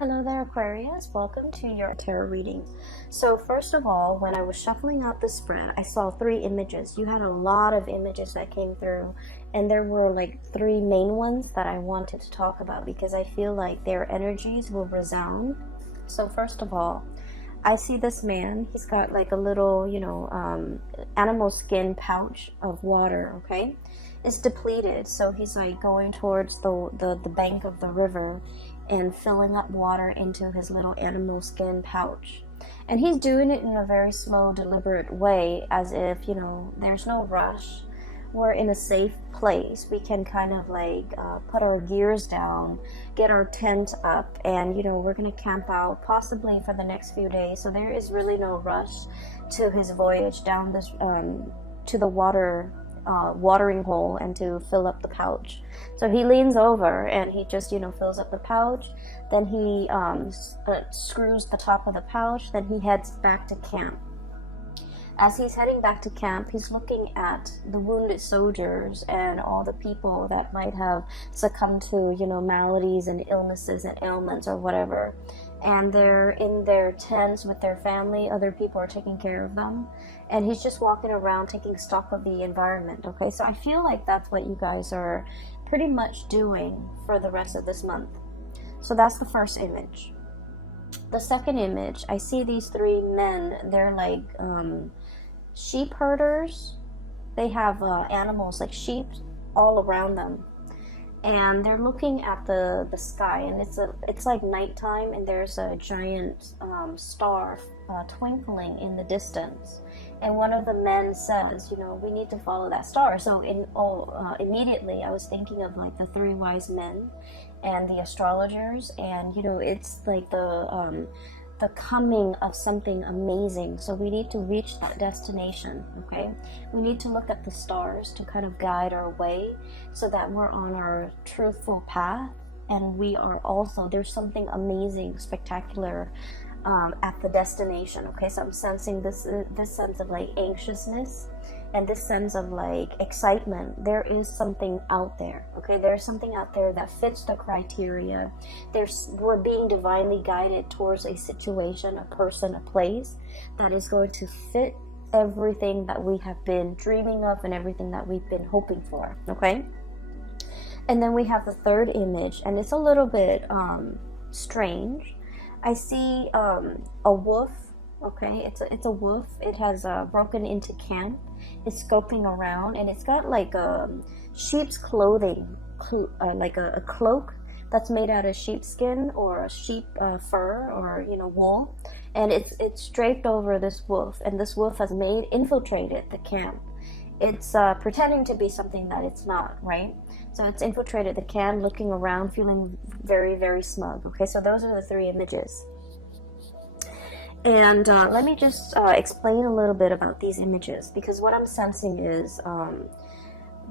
Hello there, Aquarius. Welcome to your tarot reading. So first of all, when I was shuffling out the spread, I saw three images. You had a lot of images that came through, and there were like three main ones that I wanted to talk about because I feel like their energies will resound. So first of all, I see this man. He's got like a little, animal skin pouch of water, okay? It's depleted, so he's like going towards the bank of the river and filling up water into his little animal skin pouch. And he's doing it in a very slow, deliberate way, as if, there's no rush. We're in a safe place. We can kind of like put our gears down, get our tent up, and we're gonna camp out possibly for the next few days. So there is really no rush to his voyage down this to the watering hole and to fill up the pouch. So he leans over and he just fills up the pouch. Then he screws the top of the pouch. Then he heads back to camp. As he's heading back to camp, he's looking at the wounded soldiers and all the people that might have succumbed to, maladies and illnesses and ailments or whatever. And they're in their tents with their family. Other people are taking care of them. And he's just walking around taking stock of the environment, okay? So I feel like that's what you guys are pretty much doing for the rest of this month. So that's the first image. The second image, I see these three men. They're like sheep herders. They have animals like sheep all around them, and they're looking at the sky, and it's like nighttime, and there's a giant star twinkling in the distance. And one of the men says, we need to follow that star. So immediately I was thinking of like the three wise men and the astrologers, and it's like the coming of something amazing. So we need to reach that destination, okay? We need to look at the stars to kind of guide our way so that we're on our truthful path, and we are also, there's something amazing, spectacular at the destination, okay? So I'm sensing this sense of like anxiousness and this sense of like excitement. There is something out there, okay? There's something out there that fits the criteria. We're being divinely guided towards a situation, a person, a place that is going to fit everything that we have been dreaming of and everything that we've been hoping for, okay? And then we have the third image, and it's a little bit strange. I see a wolf, okay? It's a wolf. It has broken into camp. It's scoping around, and it's got like sheep's clothing, like a cloak that's made out of sheepskin or a sheep fur or wool, and it's draped over this wolf, and this wolf has infiltrated the camp. It's pretending to be something that it's not, right? So it's infiltrated the camp, looking around, feeling very, very smug. Okay, so those are the three images. And let me just explain a little bit about these images, because what I'm sensing is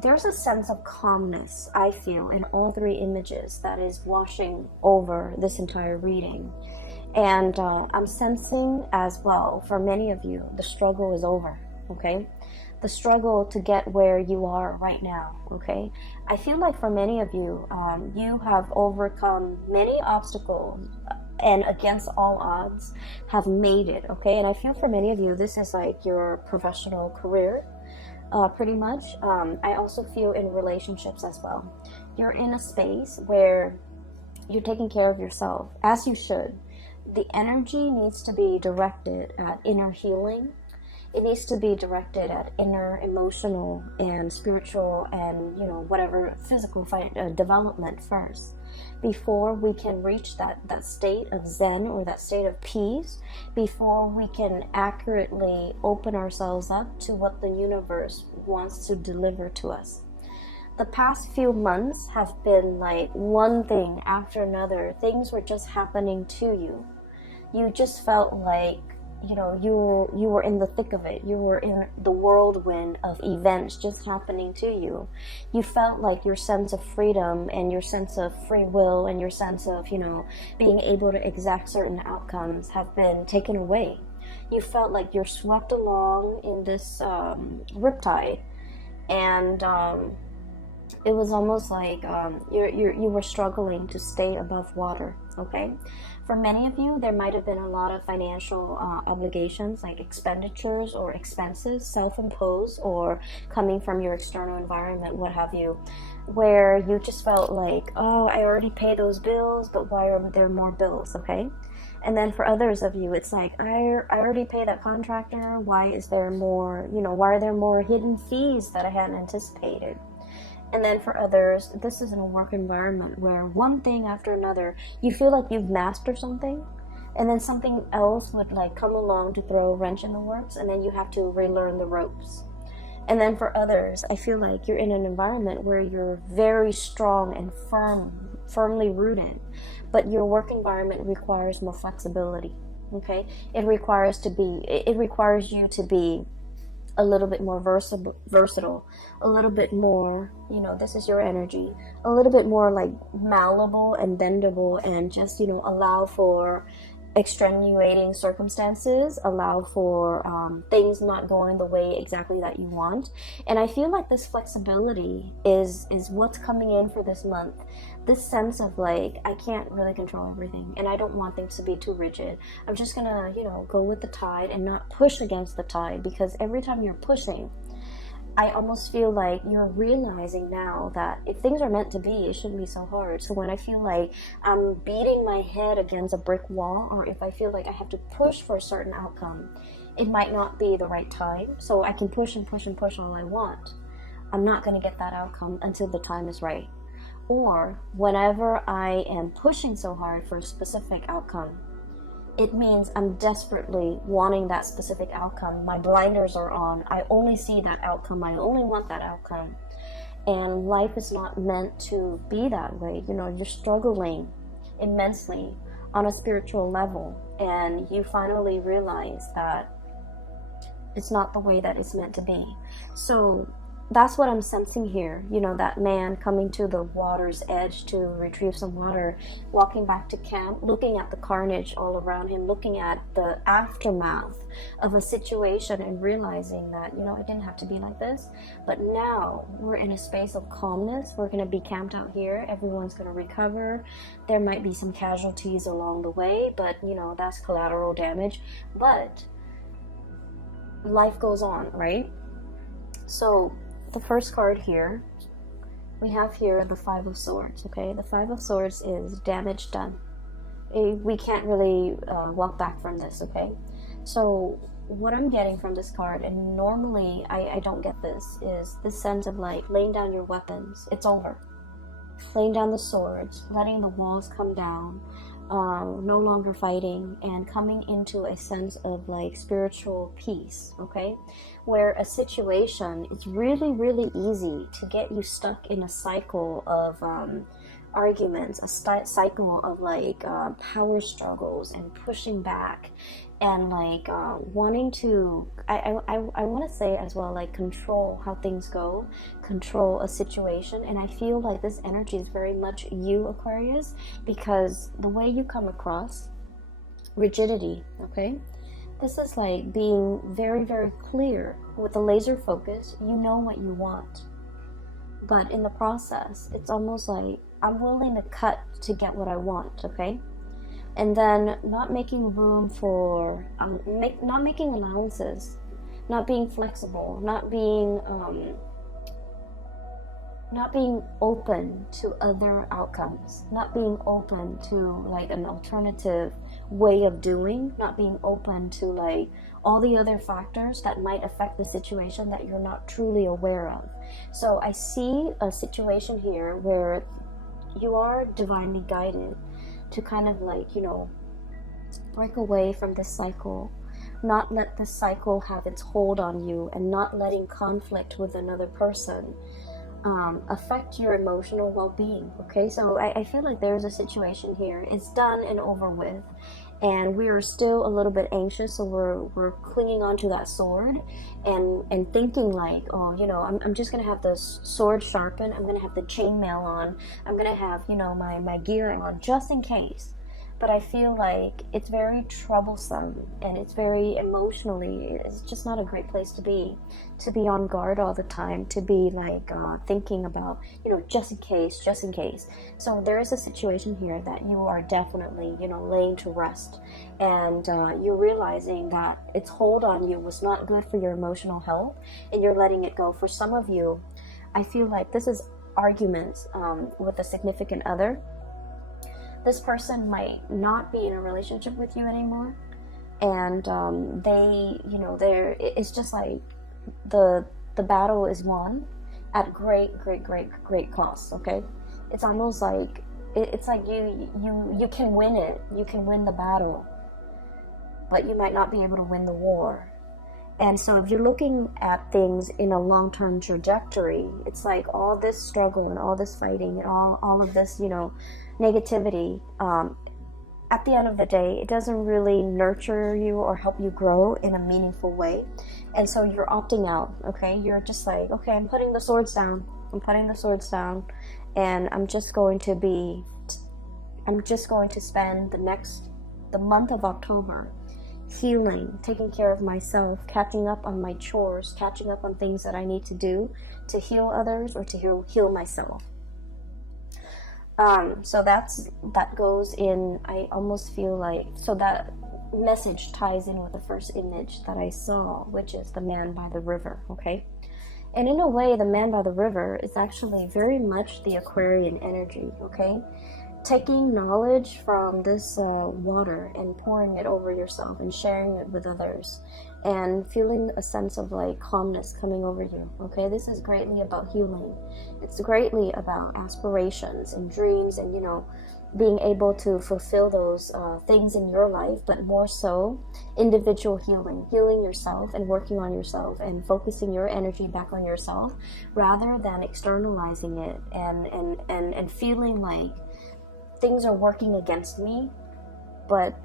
there's a sense of calmness, I feel, in all three images that is washing over this entire reading. And I'm sensing as well, for many of you, the struggle is over, okay? The struggle to get where you are right now, okay? I feel like for many of you, you have overcome many obstacles and against all odds have made it, okay? And I feel for many of you, this is like your professional career, pretty much. I also feel in relationships as well. You're in a space where you're taking care of yourself, as you should. The energy needs to be directed at inner healing. It needs to be directed at inner emotional and spiritual and whatever physical development first, before we can reach that state of zen or that state of peace, before we can accurately open ourselves up to what the universe wants to deliver to us. The past few months have been like one thing after another. Things were just happening to you. You just felt like you were in the thick of it. You were in the whirlwind of events just happening to you. You felt like your sense of freedom and your sense of free will and your sense of, being able to exact certain outcomes have been taken away. You felt like you're swept along in this riptide, and It was almost like you were struggling to stay above water, okay? For many of you, there might have been a lot of financial obligations, like expenditures or expenses, self-imposed or coming from your external environment, what have you, where you just felt like, oh, I already paid those bills, but why are there more bills, okay? And then for others of you, it's like, I already paid that contractor. Why is there more, why are there more hidden fees that I hadn't anticipated? And then for others, this is in a work environment where one thing after another, you feel like you've mastered something, and then something else would like come along to throw a wrench in the works, and then you have to relearn the ropes. And then for others, I feel like you're in an environment where you're very strong and firmly rooted, but your work environment requires more flexibility, okay? It requires you to be a little bit more versatile, a little bit more, this is your energy, a little bit more like malleable and bendable, and just, allow for extenuating circumstances, allow for things not going the way exactly that you want. And I feel like this flexibility is what's coming in for this month. This sense of like, I can't really control everything, and I don't want things to be too rigid. I'm just gonna, go with the tide and not push against the tide, because every time you're pushing, I almost feel like you're realizing now that if things are meant to be, it shouldn't be so hard. So when I feel like I'm beating my head against a brick wall, or if I feel like I have to push for a certain outcome, it might not be the right time. So I can push and push and push all I want. I'm not going to get that outcome until the time is right. Or whenever I am pushing so hard for a specific outcome, it means I'm desperately wanting that specific outcome. My blinders are on. I only see that outcome. I only want that outcome. And life is not meant to be that way. You're struggling immensely on a spiritual level, and you finally realize that it's not the way that it's meant to be. So that's what I'm sensing here. That man coming to the water's edge to retrieve some water, walking back to camp, looking at the carnage all around him, looking at the aftermath of a situation and realizing that, it didn't have to be like this. But now we're in a space of calmness. We're going to be camped out here. Everyone's going to recover. There might be some casualties along the way, but, that's collateral damage. But life goes on, right? So the first card here, we have here the Five of Swords, okay? The Five of Swords is damage done. We can't really walk back from this, okay? So what I'm getting from this card, and normally I don't get this, is this sense of like laying down your weapons. It's over. Laying down the swords, letting the walls come down, no longer fighting, and coming into a sense of like spiritual peace, okay? Where a situation is really, really easy to get you stuck in a cycle of arguments, a cycle of like power struggles and pushing back, and like wanting to, I want to say as well, like control how things go, control a situation. And I feel like this energy is very much you, Aquarius, because the way you come across, rigidity, okay? This is like being very, very clear with a laser focus. You know what you want, but in the process, it's almost like I'm willing to cut to get what I want, okay? And then not making room for, not making allowances, not being flexible, not being open to other outcomes, not being open to like an alternative way of doing, not being open to like all the other factors that might affect the situation that you're not truly aware of. So I see a situation here where you are divinely guided to kind of like, break away from this cycle, not let this cycle have its hold on you, and not letting conflict with another person affect your emotional well-being, okay? So I feel like there's a situation here. It's done and over with, and we are still a little bit anxious, so we're clinging on to that sword and thinking like, oh, I'm just gonna have the sword sharpened, I'm gonna have the chainmail on, I'm gonna have my gear on just in case. but I feel like it's very troublesome and it's very emotionally, it's just not a great place to be on guard all the time, to be like thinking about, just in case, just in case. So there is a situation here that you are definitely, laying to rest, and you're realizing that its hold on you was not good for your emotional health, and you're letting it go. For some of you, I feel like this is arguments with a significant other. This person might not be in a relationship with you anymore, and it's just like the battle is won at great cost. Okay, it's almost like it's like you can win it, you can win the battle, but you might not be able to win the war. And so if you're looking at things in a long-term trajectory, it's like all this struggle and all this fighting and all of this, negativity, at the end of the day, it doesn't really nurture you or help you grow in a meaningful way. And so you're opting out, okay? You're just like, okay, I'm putting the swords down. And I'm just going to spend the month of October healing, taking care of myself, catching up on my chores, catching up on things that I need to do to heal others or to heal myself. So that goes in, I almost feel like, so that message ties in with the first image that I saw, which is the man by the river, okay? And in a way, the man by the river is actually very much the Aquarian energy, okay? Taking knowledge from this water and pouring it over yourself and sharing it with others and feeling a sense of like calmness coming over you, okay? This is greatly about healing. It's greatly about aspirations and dreams and, being able to fulfill those things in your life, but more so individual healing yourself and working on yourself and focusing your energy back on yourself rather than externalizing it and feeling like things are working against me, but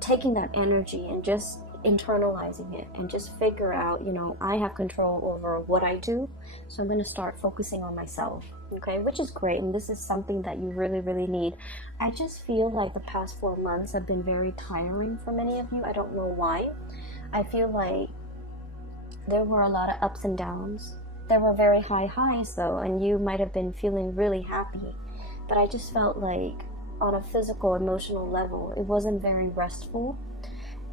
taking that energy and just internalizing it and just figure out, I have control over what I do, so I'm going to start focusing on myself, okay, which is great, and this is something that you really, really need. I just feel like the past 4 months have been very tiring for many of you. I don't know why. I feel like there were a lot of ups and downs. There were very high highs though, and you might have been feeling really happy, but I just felt like on a physical, emotional level, it wasn't very restful.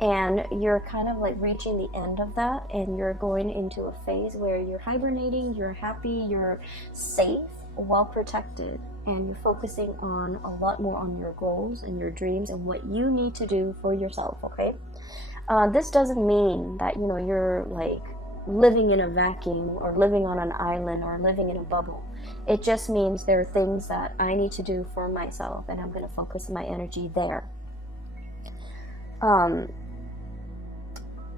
And you're kind of like reaching the end of that, and you're going into a phase where you're hibernating, you're happy, you're safe, well protected, and you're focusing on a lot more on your goals and your dreams and what you need to do for yourself, okay? This doesn't mean that, you're like living in a vacuum or living on an island or living in a bubble. It just means there are things that I need to do for myself, and I'm going to focus my energy there.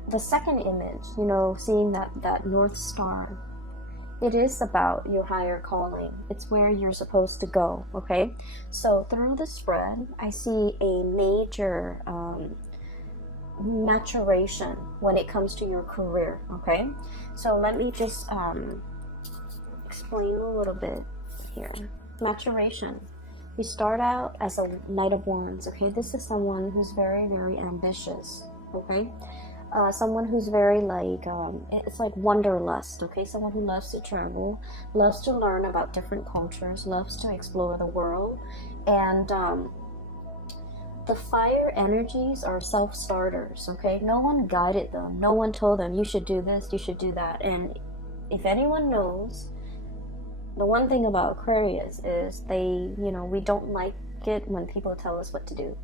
The second image, seeing that North Star, it is about your higher calling. It's where you're supposed to go, okay? So through the spread, I see a major maturation when it comes to your career, okay? So let me just explain a little bit here. Maturation. We start out as a Knight of Wands, okay? This is someone who's very, very ambitious, okay? Someone who's very like, it's like wanderlust, okay? Someone who loves to travel, loves to learn about different cultures, loves to explore the world. And the fire energies are self-starters, okay? No one guided them. No one told them, you should do this, you should do that. And if anyone knows, the one thing about Aquarius is they, we don't like it when people tell us what to do.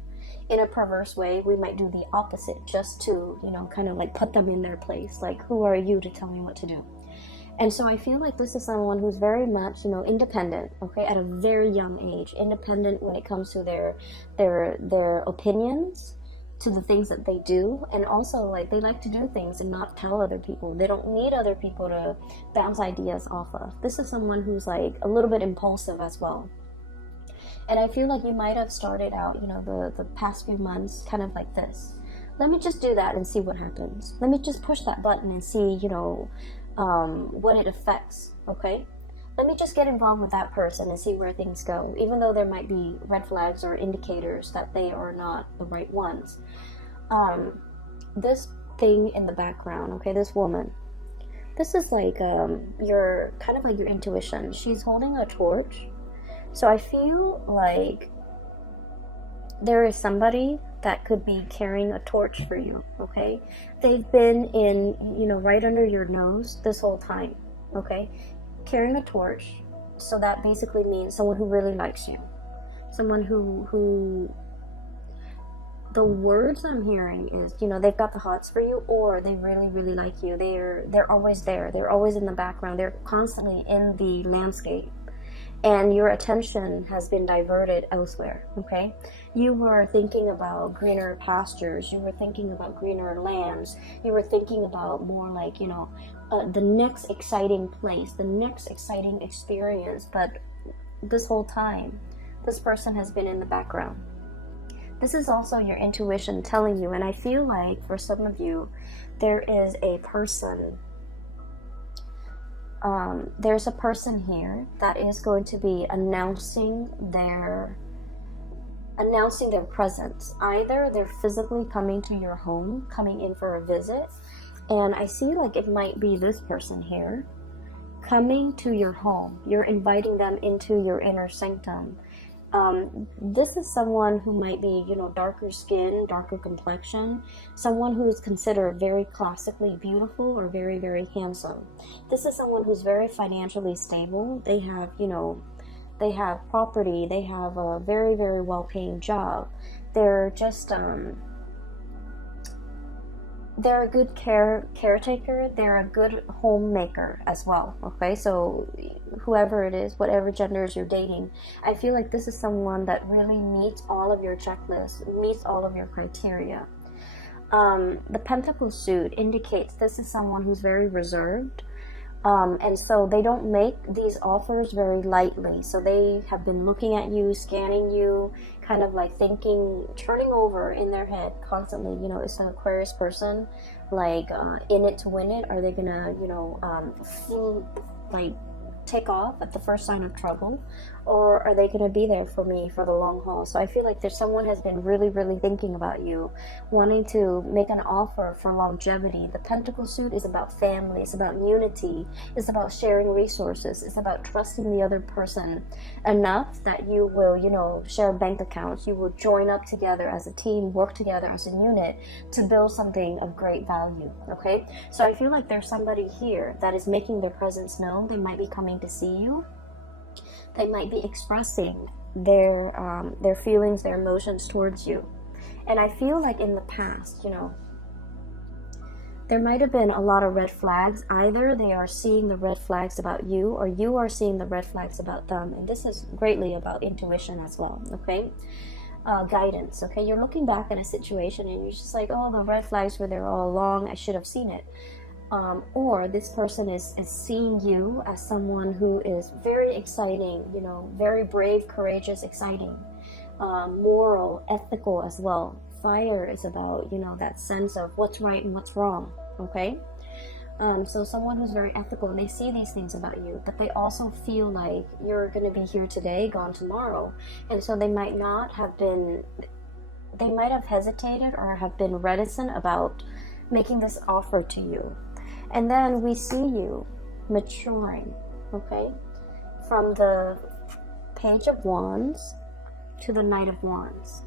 In a perverse way, we might do the opposite just to, kind of like put them in their place. Like, who are you to tell me what to do? And so I feel like this is someone who's very much, independent, okay, at a very young age. Independent when it comes to their opinions, to the things that they do, and also like they like to do things and not tell other people. They don't need other people to bounce ideas off of. This is someone who's like a little bit impulsive as well. And I feel like you might have started out, the past few months kind of like this. Let me just do that and see what happens. Let me just push that button and see, what it affects, okay? let me just get involved with that person and see where things go, even though there might be red flags or indicators that they are not the right ones. This thing in the background, okay, this woman, this is like your kind of like your intuition. She's holding a torch. So I feel like there is somebody that could be carrying a torch for you, okay? They've been in, right under your nose this whole time, okay? Carrying a torch. So that basically means someone who really likes you. Someone who the words I'm hearing is, they've got the hots for you, or they really, really like you. They're always there. They're always in the background. They're constantly in the landscape. And your attention has been diverted elsewhere, okay? You were thinking about greener pastures. You were thinking about greener lands. You were thinking about more like, the next exciting place, the next exciting experience. But this whole time, this person has been in the background. This is also your intuition telling you, and I feel like for some of you, there is a person. There's a person here that is going to be announcing their presence. Either they're physically coming to your home, coming in for a visit, and I see like it might be this person here coming to your home. You're inviting them into your inner sanctum. This is someone who might be, darker skin, darker complexion, someone who is considered very classically beautiful or very, very handsome. This is someone who's very financially stable. They have, they have property. They have a very, very well-paying job. They're just, they're a good caretaker. They're a good homemaker as well, okay? So whoever it is, whatever genders you're dating, I feel like this is someone that really meets all of your checklists, meets all of your criteria. The pentacle suit indicates this is someone who's very reserved, and so they don't make these offers very lightly. So they have been looking at you, scanning you, kind of like thinking, turning over in their head constantly. It's an Aquarius person, like in it to win it. Are they gonna, take off at the first sign of trouble, or are they going to be there for me for the long haul? So I feel like there's someone has been really, really thinking about you, wanting to make an offer for longevity. The pentacle suit is about family, it's about unity, it's about sharing resources, it's about trusting the other person enough that you will, share bank accounts, you will join up together as a team, work together as a unit to build something of great value, okay? So I feel like there's somebody here that is making their presence known. They might be coming to see you. They might be expressing their feelings, their emotions towards you. And I feel like in the past, there might have been a lot of red flags. Either they are seeing the red flags about you, or you are seeing the red flags about them. And this is greatly about intuition as well, okay? Guidance, okay? You're looking back at a situation and you're just like, oh, the red flags were there all along. I should have seen it. Or this person is seeing you as someone who is very exciting, very brave, courageous, exciting, moral, ethical as well. Fire is about, that sense of what's right and what's wrong, okay? So someone who's very ethical, and they see these things about you, but they also feel like you're going to be here today, gone tomorrow. And so they might have hesitated or have been reticent about making this offer to you. And then we see you maturing, okay? From the Page of Wands to the Knight of Wands.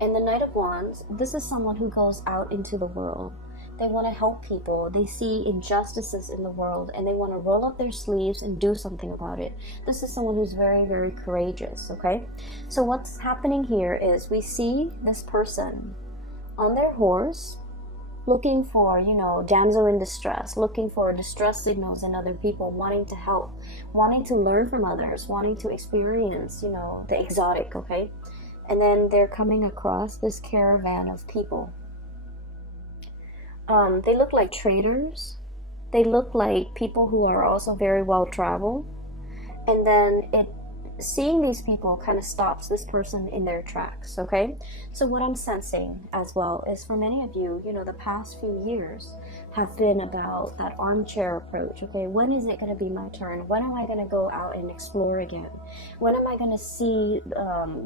And the Knight of Wands, this is someone who goes out into the world. They want to help people. They see injustices in the world and they want to roll up their sleeves and do something about it. This is someone who's very, very courageous, okay? So what's happening here is we see this person on their horse, looking for, damsel in distress, looking for distress signals in other people, wanting to help, wanting to learn from others, wanting to experience, the exotic, okay? And then they're coming across this caravan of people. They look like traders. They look like people who are also very well traveled. And then seeing these people kind of stops this person in their tracks, okay? So what I'm sensing as well is for many of you, you know, the past few years have been about that armchair approach, okay? When is it going to be my turn? When am I going to go out and explore again? When am I going to see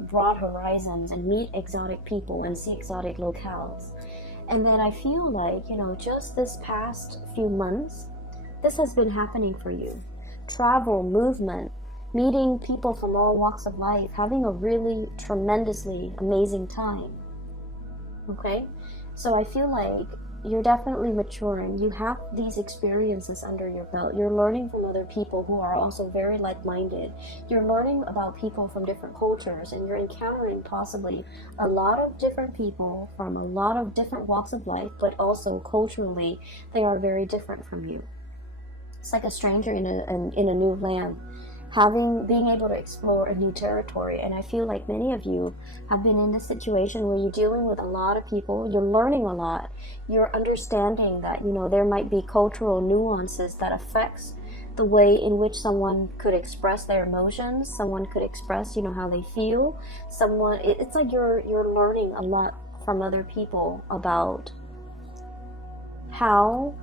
broad horizons and meet exotic people and see exotic locales? And then I feel like, you know, just this past few months, this has been happening for you. Travel, movement, meeting people from all walks of life, having a really tremendously amazing time. Okay? So I feel like you're definitely maturing. You have these experiences under your belt. You're learning from other people who are also very like-minded. You're learning about people from different cultures, and you're encountering possibly a lot of different people from a lot of different walks of life, but also culturally, they are very different from you. It's like a stranger in a new land, being able to explore a new territory. And I feel like many of you have been in this situation where you're dealing with a lot of people, you're learning a lot, you're understanding that, you know, there might be cultural nuances that affects the way in which someone could express their emotions, someone could express, you know, how they feel. It's like you're learning a lot from other people about how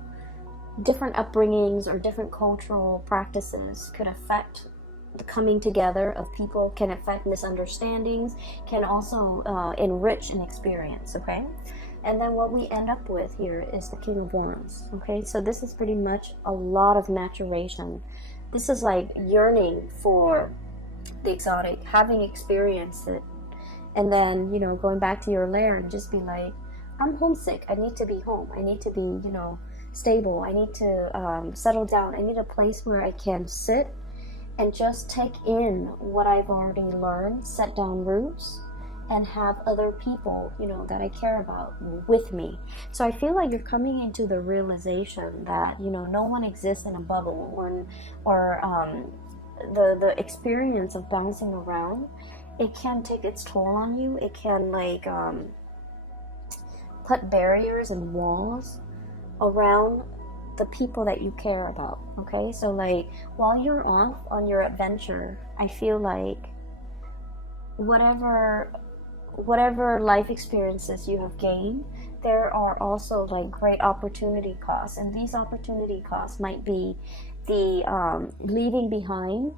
different upbringings or different cultural practices could affect the coming together of people, can affect misunderstandings, can also enrich an experience, okay? And then what we end up with here is the King of Wands, okay? So this is pretty much a lot of maturation. This is like yearning for the exotic, having experienced it, and then, you know, going back to your lair and just be like, I'm homesick, I need to be home, I need to be, you know, stable, I need to settle down, I need a place where I can sit and just take in what I've already learned, set down roots, and have other people, you know, that I care about with me. So I feel like you're coming into the realization that, you know, no one exists in a bubble, or the experience of bouncing around, it can take its toll on you. It can like put barriers and walls around the people that you care about, okay? So like while you're off on your adventure, I feel like whatever life experiences you have gained, there are also like great opportunity costs, and these opportunity costs might be the leaving behind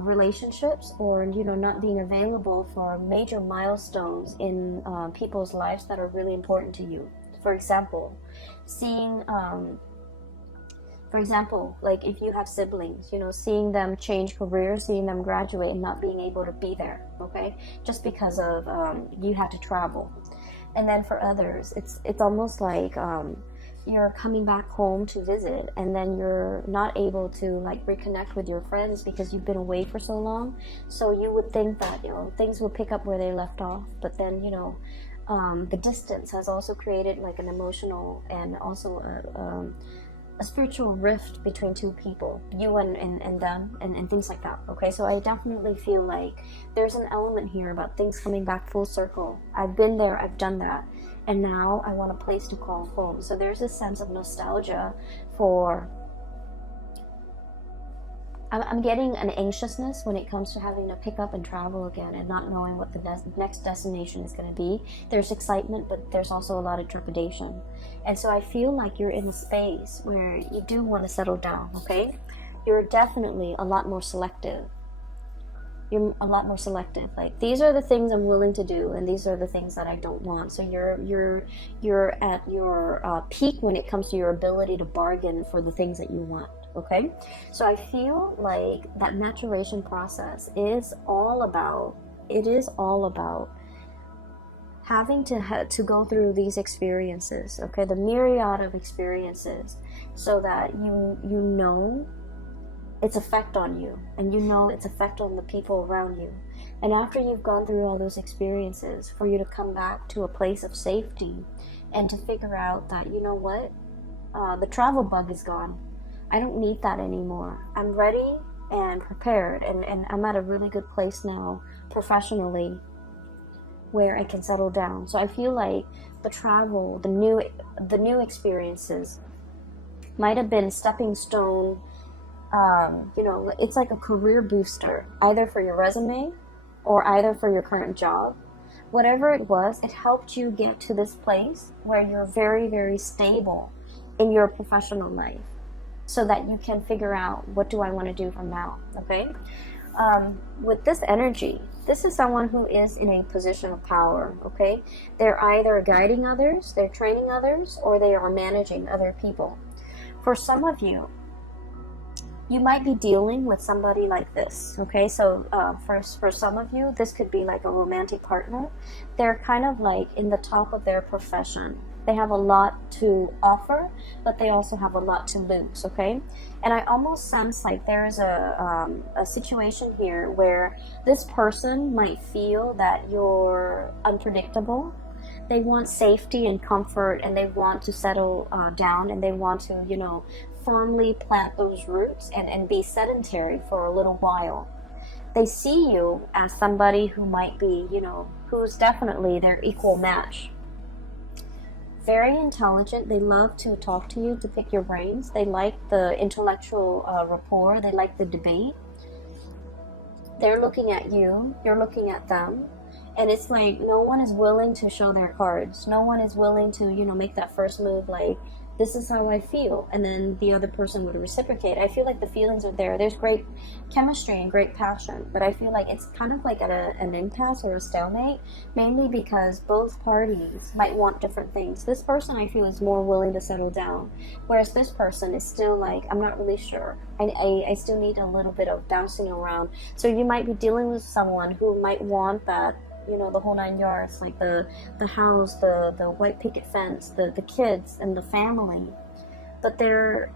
relationships, or, you know, not being available for major milestones in people's lives that are really important to you. For example, like if you have siblings, you know, seeing them change careers, seeing them graduate and not being able to be there, okay, just because of you had to travel. And then for others, it's almost like you're coming back home to visit, and then you're not able to like reconnect with your friends because you've been away for so long. So you would think that, you know, things will pick up where they left off, but then, you know, the distance has also created like an emotional and also a spiritual rift between two people, you and them, and things like that, okay? So I definitely feel like there's an element here about things coming back full circle. I've been there, I've done that, and now I want a place to call home. So there's this sense of nostalgia for... I'm getting an anxiousness when it comes to having to pick up and travel again and not knowing what the next destination is going to be. There's excitement, but there's also a lot of trepidation. And so I feel like you're in a space where you do want to settle down, okay? You're definitely a lot more selective. You're a lot more selective. Like, these are the things I'm willing to do, and these are the things that I don't want. So you're at your peak when it comes to your ability to bargain for the things that you want. Okay, so I feel like that maturation process is all about having to go through these experiences, okay, the myriad of experiences, so that you know its effect on you, and you know its effect on the people around you. And after you've gone through all those experiences, for you to come back to a place of safety and to figure out that, you know what, the travel bug is gone. I don't need that anymore. I'm ready and prepared, and I'm at a really good place now professionally where I can settle down. So I feel like the travel, the new experiences might have been stepping stone You know, it's like a career booster, either for your resume or either for your current job. Whatever it was, it helped you get to this place where you're very, very stable in your professional life so that you can figure out, what do I want to do from now, okay? With this energy, this is someone who is in a position of power, okay? They're either guiding others, they're training others, or they are managing other people. For some of you, you might be dealing with somebody like this, okay? So for some of you, this could be like a romantic partner. They're kind of like in the top of their profession. They have a lot to offer, but they also have a lot to lose, okay? And I almost sense like there's a situation here where this person might feel that you're unpredictable. They want safety and comfort, and they want to settle down, and they want to, you know, firmly plant those roots and be sedentary for a little while. They see you as somebody who might be, you know, who's definitely their equal match. Very intelligent. They love to talk to you, to pick your brains. They like the intellectual rapport. They like the debate. They're looking at you. You're looking at them. And it's like no one is willing to show their cards. No one is willing to, you know, make that first move like, this is how I feel, and then the other person would reciprocate. I feel like the feelings are there. There's great chemistry and great passion, but I feel like it's kind of like at an impasse or a stalemate, mainly because both parties might want different things. This person, I feel, is more willing to settle down, whereas this person is still like, I'm not really sure. I still need a little bit of bouncing around. So you might be dealing with someone who might want that, you know, the whole 9 yards, like the house, the white picket fence, the kids and the family. But they're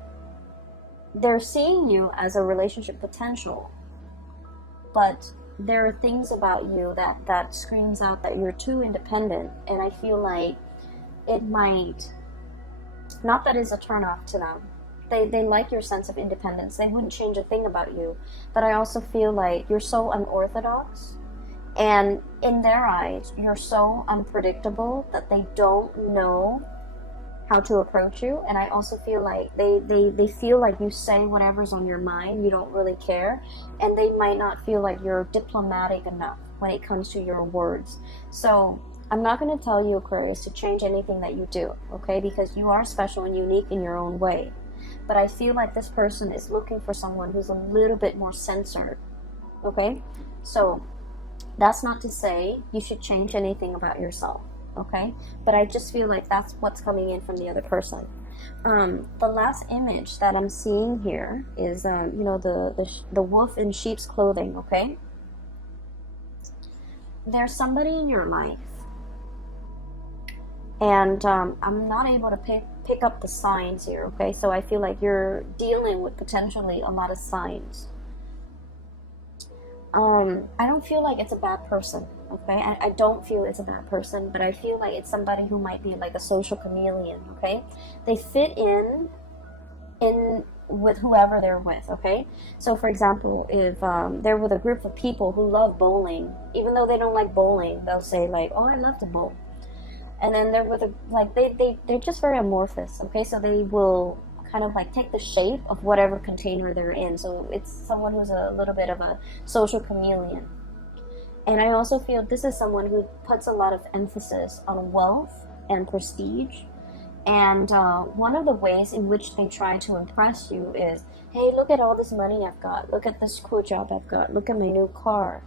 seeing you as a relationship potential. But there are things about you that screams out that you're too independent, and I feel like it might, not that it's a turnoff to them. They like your sense of independence. They wouldn't change a thing about you. But I also feel like you're so unorthodox. And in their eyes, you're so unpredictable that they don't know how to approach you. And I also feel like they feel like you say whatever's on your mind, you don't really care. And they might not feel like you're diplomatic enough when it comes to your words. So I'm not going to tell you, Aquarius, to change anything that you do, okay? Because you are special and unique in your own way. But I feel like this person is looking for someone who's a little bit more censored, okay? So that's not to say you should change anything about yourself, okay? But I just feel like that's what's coming in from the other person. The last image that I'm seeing here is, you know, the wolf in sheep's clothing, okay? There's somebody in your life, and I'm not able to pick up the signs here, okay? So I feel like you're dealing with potentially a lot of signs. I don't feel like it's a bad person, okay? I don't feel it's a bad person, but I feel like it's somebody who might be like a social chameleon, okay? They fit in with whoever they're with, okay? So for example, if they're with a group of people who love bowling, even though they don't like bowling, they'll say like, oh, I love to bowl. And then they're with they're just very amorphous, okay? So they will kind of like take the shape of whatever container they're in. So it's someone who's a little bit of a social chameleon. And I also feel this is someone who puts a lot of emphasis on wealth and prestige. And one of the ways in which they try to impress you is, hey, look at all this money I've got. Look at this cool job I've got. Look at my new car.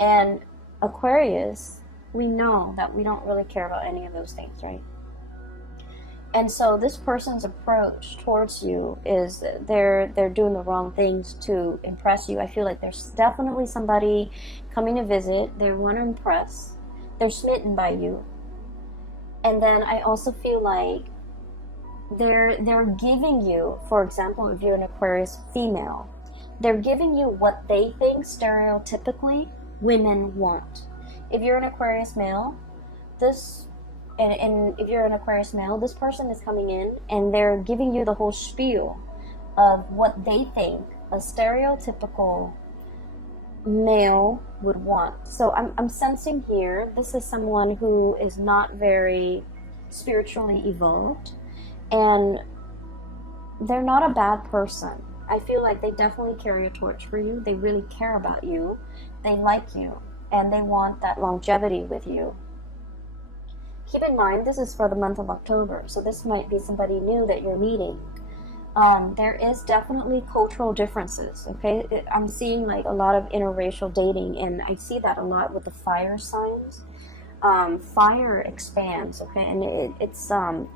And Aquarius, we know that we don't really care about any of those things, right? And so this person's approach towards you is they're doing the wrong things to impress you. I feel like there's definitely somebody coming to visit. They want to impress. They're smitten by you. And then I also feel like they're giving you, for example, if you're an Aquarius female, they're giving you what they think stereotypically women want. If you're an Aquarius male, and if you're an Aquarius male, this person is coming in and they're giving you the whole spiel of what they think a stereotypical male would want. So I'm sensing here, this is someone who is not very spiritually evolved, and they're not a bad person. I feel like they definitely carry a torch for you. They really care about you. They like you. And they want that longevity with you. Keep in mind, this is for the month of October. So this might be somebody new that you're meeting. There is definitely cultural differences, okay? I'm seeing like a lot of interracial dating, and I see that a lot with the fire signs. Fire expands, okay, and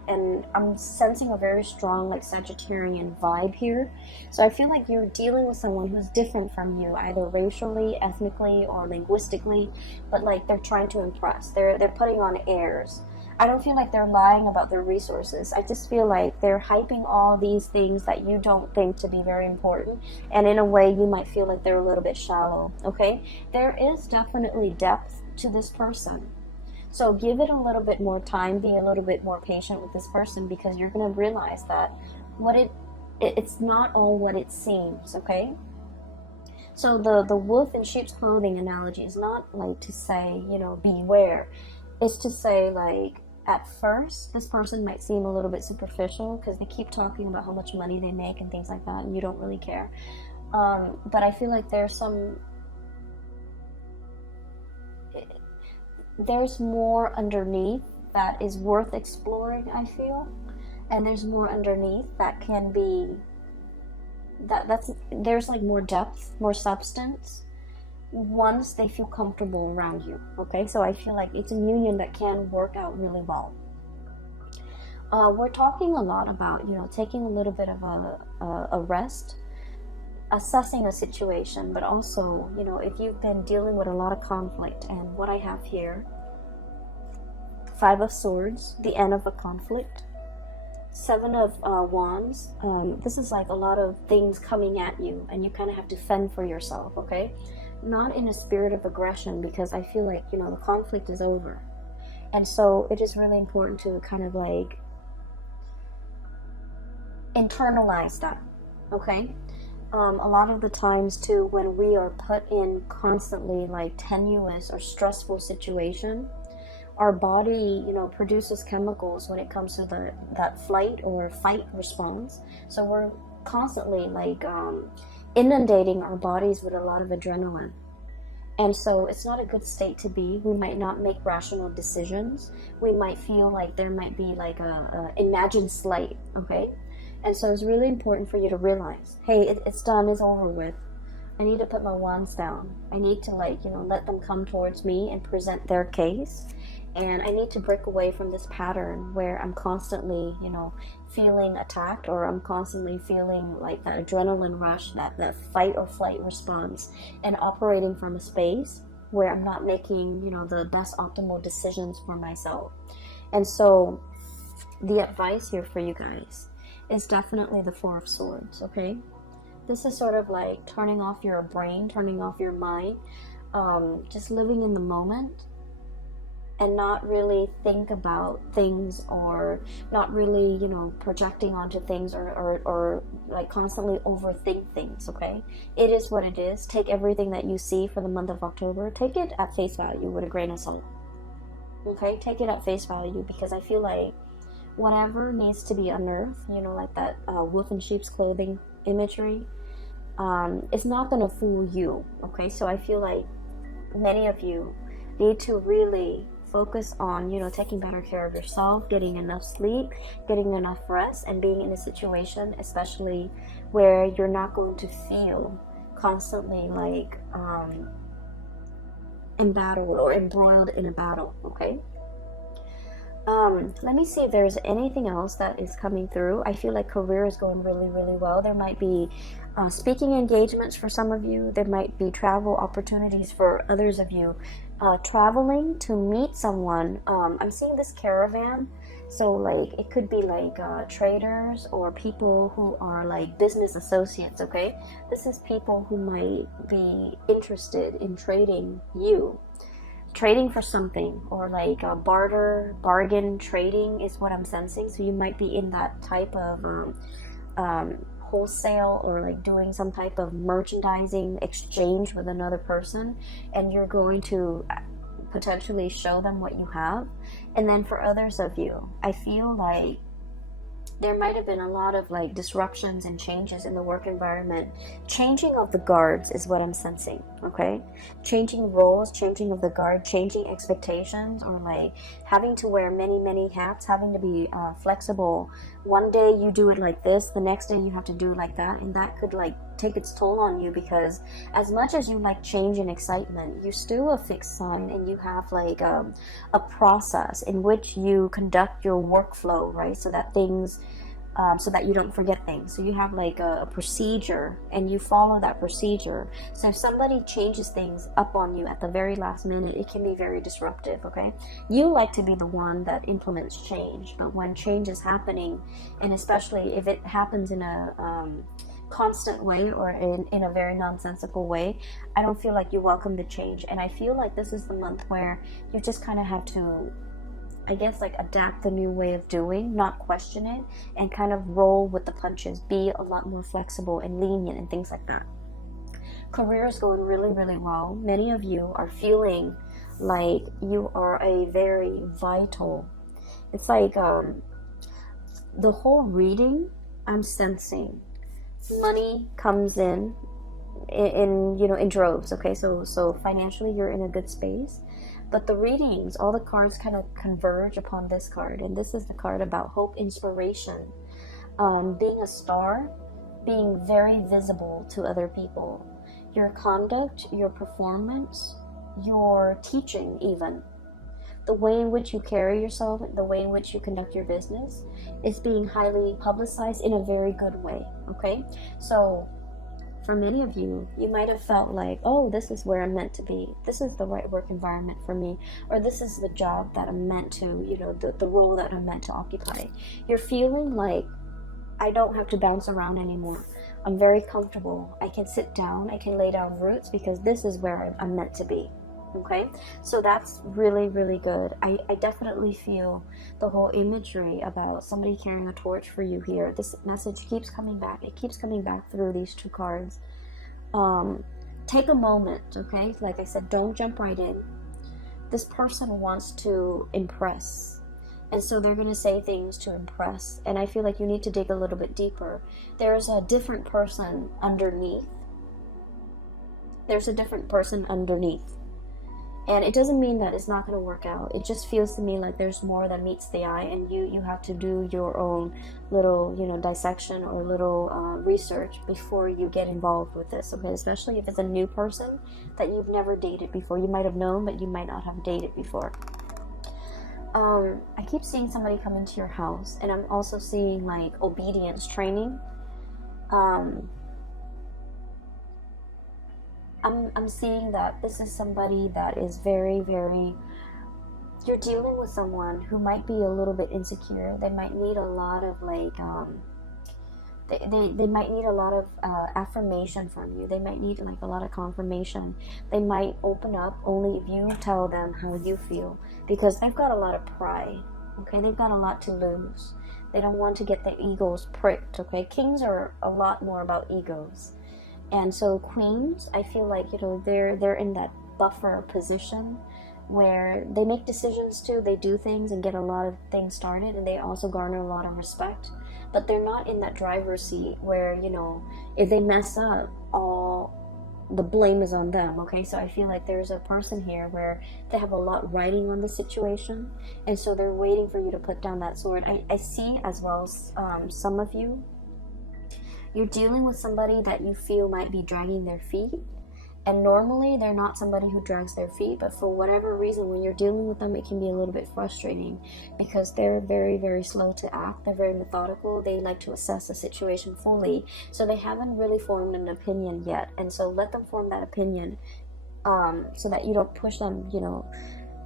and I'm sensing a very strong like Sagittarian vibe here. So I feel like you're dealing with someone who's different from you, either racially, ethnically, or linguistically, but like they're trying to impress. They're putting on airs. I don't feel like they're lying about their resources. I just feel like they're hyping all these things that you don't think to be very important, and in a way you might feel like they're a little bit shallow, okay? There is definitely depth to this person. So give it a little bit more time, be a little bit more patient with this person, because you're going to realize that it's not all what it seems, okay? So the wolf in sheep's clothing analogy is not like to say, you know, beware. It's to say like, at first, this person might seem a little bit superficial because they keep talking about how much money they make and things like that, and you don't really care. But I feel like there's more underneath that is worth exploring, I feel. And there's more underneath that can be, there's like more depth, more substance, once they feel comfortable around you, okay? So I feel like it's a union that can work out really well. We're talking a lot about, you know, taking a little bit of a rest, assessing a situation, but also, you know, if you've been dealing with a lot of conflict, and what I have here, 5 of Swords, the end of a conflict, 7 of Wands, this is like a lot of things coming at you, and you kind of have to fend for yourself, okay? Not in a spirit of aggression, because I feel like, you know, the conflict is over. And so it is really important to kind of like internalize that, okay? A lot of the times too, when we are put in constantly like tenuous or stressful situation, our body, you know, produces chemicals when it comes to that flight or fight response. So we're constantly like inundating our bodies with a lot of adrenaline. And so it's not a good state to be. We might not make rational decisions. We might feel like there might be like a imagined slight, okay? And so it's really important for you to realize, hey, it's done, it's over with. I need to put my wands down. I need to like, you know, let them come towards me and present their case. And I need to break away from this pattern where I'm constantly, you know, feeling attacked, or I'm constantly feeling like that adrenaline rush, that fight or flight response, and operating from a space where I'm not making, you know, the best optimal decisions for myself. And so the advice here for you guys is definitely the 4 of Swords, okay? This is sort of like turning off your brain, turning off your mind, just living in the moment, and not really think about things, or not really, you know, projecting onto things, or like constantly overthink things, okay? It is what it is. Take everything that you see for the month of October, take it at face value with a grain of salt, okay? Take it at face value, because I feel like whatever needs to be unearthed, you know, like that wolf in sheep's clothing imagery, it's not going to fool you, okay? So I feel like many of you need to really focus on, you know, taking better care of yourself, getting enough sleep, getting enough rest, and being in a situation especially where you're not going to feel constantly like embattled or embroiled in a battle, okay? Let me see if there's anything else that is coming through. I feel like career is going really, really well. There might be speaking engagements for some of you. There might be travel opportunities for others of you. Traveling to meet someone. I'm seeing this caravan. So like it could be like traders or people who are like business associates, okay? This is people who might be interested in trading you. Trading for something, or like bargain trading is what I'm sensing. So you might be in that type of wholesale, or like doing some type of merchandising exchange with another person, and you're going to potentially show them what you have. And then for others of you, I feel like there might have been a lot of like disruptions and changes in the work environment. Changing of the guards is what I'm sensing, okay? Changing roles, changing of the guard, changing expectations, or like having to wear many hats, having to be flexible. One day you do it like this, the next day you have to do it like that, and that could like take its toll on you, because as much as you like change and excitement, you're still a fixed sign, and you have like a process in which you conduct your workflow, right? So that things so that you don't forget things. So you have like a procedure, and you follow that procedure. So if somebody changes things up on you at the very last minute, it can be very disruptive, okay? You like to be the one that implements change, but when change is happening, and especially if it happens in a constant way or in a very nonsensical way, I don't feel like you welcome the change. And I feel like this is the month where you just kind of have to, I guess, like adapt the new way of doing, not question it, and kind of roll with the punches, be a lot more flexible and lenient and things like that. Career is going really well. Many of you are feeling like you are a very vital, it's like the whole reading, I'm sensing money comes in in droves, okay? So financially you're in a good space. But the readings, all the cards kind of converge upon this card. And this is the card about hope, inspiration, being a star, being very visible to other people. Your conduct, your performance, your teaching even. The way in which you carry yourself, the way in which you conduct your business is being highly publicized in a very good way, okay? So for many of you, you might have felt like, oh, this is where I'm meant to be. This is the right work environment for me. Or this is the job that I'm meant to, the role that I'm meant to occupy. You're feeling like, I don't have to bounce around anymore. I'm very comfortable. I can sit down. I can lay down roots because this is where I'm meant to be. Okay, so that's really good. I definitely feel the whole imagery about somebody carrying a torch for you here. This message keeps coming back. It keeps coming back through these two cards. Take a moment, okay? Like I said, don't jump right in. This person wants to impress, and so they're going to say things to impress, and I feel like you need to dig a little bit deeper. There's a different person underneath. There's a different person underneath. And it doesn't mean that it's not going to work out. It just feels to me like there's more that meets the eye, and you have to do your own little, dissection or little research before you get involved with this, okay? Especially if it's a new person that you've never dated before. You might have known, but you might not have dated before. I keep seeing somebody come into your house, and I'm also seeing like obedience training. I'm seeing that this is somebody that is very you're dealing with someone who might be a little bit insecure. They might need a lot of like they might need a lot of affirmation from you. They might need like a lot of confirmation. They might open up only if you tell them how you feel, because they've got a lot of pride, okay? They've got a lot to lose. They don't want to get their egos pricked, okay? Kings are a lot more about egos. And so queens, I feel like, they're in that buffer position where they make decisions too. They do things and get a lot of things started, and they also garner a lot of respect. But they're not in that driver's seat where, if they mess up, all the blame is on them, okay? So I feel like there's a person here where they have a lot riding on the situation, and so they're waiting for you to put down that sword. I see as well some of you, you're dealing with somebody that you feel might be dragging their feet, and normally they're not somebody who drags their feet, but for whatever reason, when you're dealing with them, it can be a little bit frustrating because they're very slow to act. They're very methodical. They like to assess the situation fully, so they haven't really formed an opinion yet. And so let them form that opinion, so that you don't push them,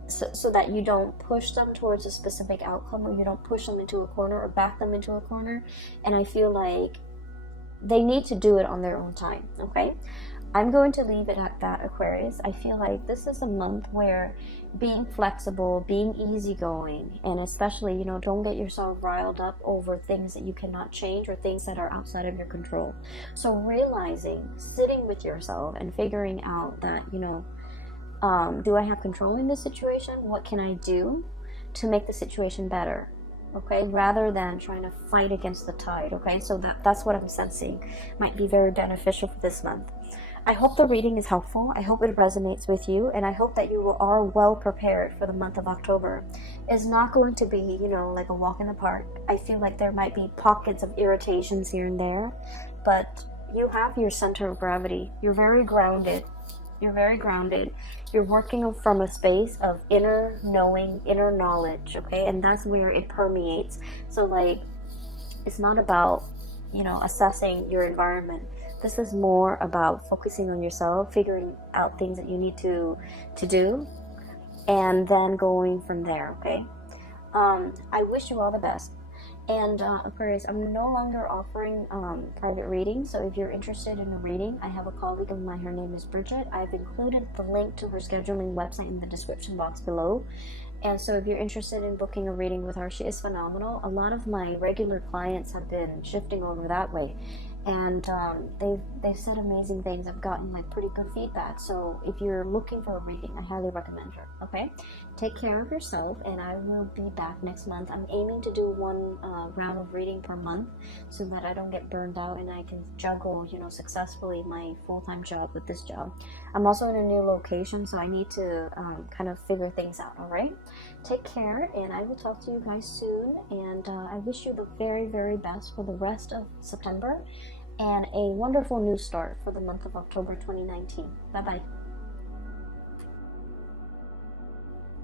so that you don't push them towards a specific outcome, or you don't push them into a corner or back them into a corner. And I feel like they need to do it on their own time, okay? I'm going to leave it at that, Aquarius. I feel like this is a month where being flexible, being easygoing, and especially, don't get yourself riled up over things that you cannot change or things that are outside of your control. So realizing, sitting with yourself and figuring out that, do I have control in this situation? What can I do to make the situation better? okay, rather than trying to fight against the tide, okay? So that's what I'm sensing might be very beneficial for this month. I hope the reading is helpful. I hope it resonates with you, and I hope that you are well prepared for the month of October. It's not going to be, you know, like a walk in the park. I feel like there might be pockets of irritations here and there, but you have your center of gravity. You're very grounded. You're very grounded. You're working from a space of inner knowing, inner knowledge, okay? And that's where it permeates. So, like, it's not about, you know, assessing your environment. This is more about focusing on yourself, figuring out things that you need to do, and then going from there, okay? I wish you all the best. And Aquarius, I'm no longer offering private readings, so if you're interested in a reading, I have a colleague of mine, her name is Bridget. I've included the link to her scheduling website in the description box below. And so if you're interested in booking a reading with her, she is phenomenal. A lot of my regular clients have been shifting over that way, and they've said amazing things. I've gotten like pretty good feedback. So if you're looking for a reading, I highly recommend her. Okay, take care of yourself, and I will be back next month. I'm aiming to do one round of reading per month, so that I don't get burned out and I can juggle, you know, successfully my full-time job with this job. I'm also in a new location, so I need to kind of figure things out. All right, take care, and I will talk to you guys soon. And I wish you the very, very best for the rest of September, and a wonderful new start for the month of October 2019. Bye bye.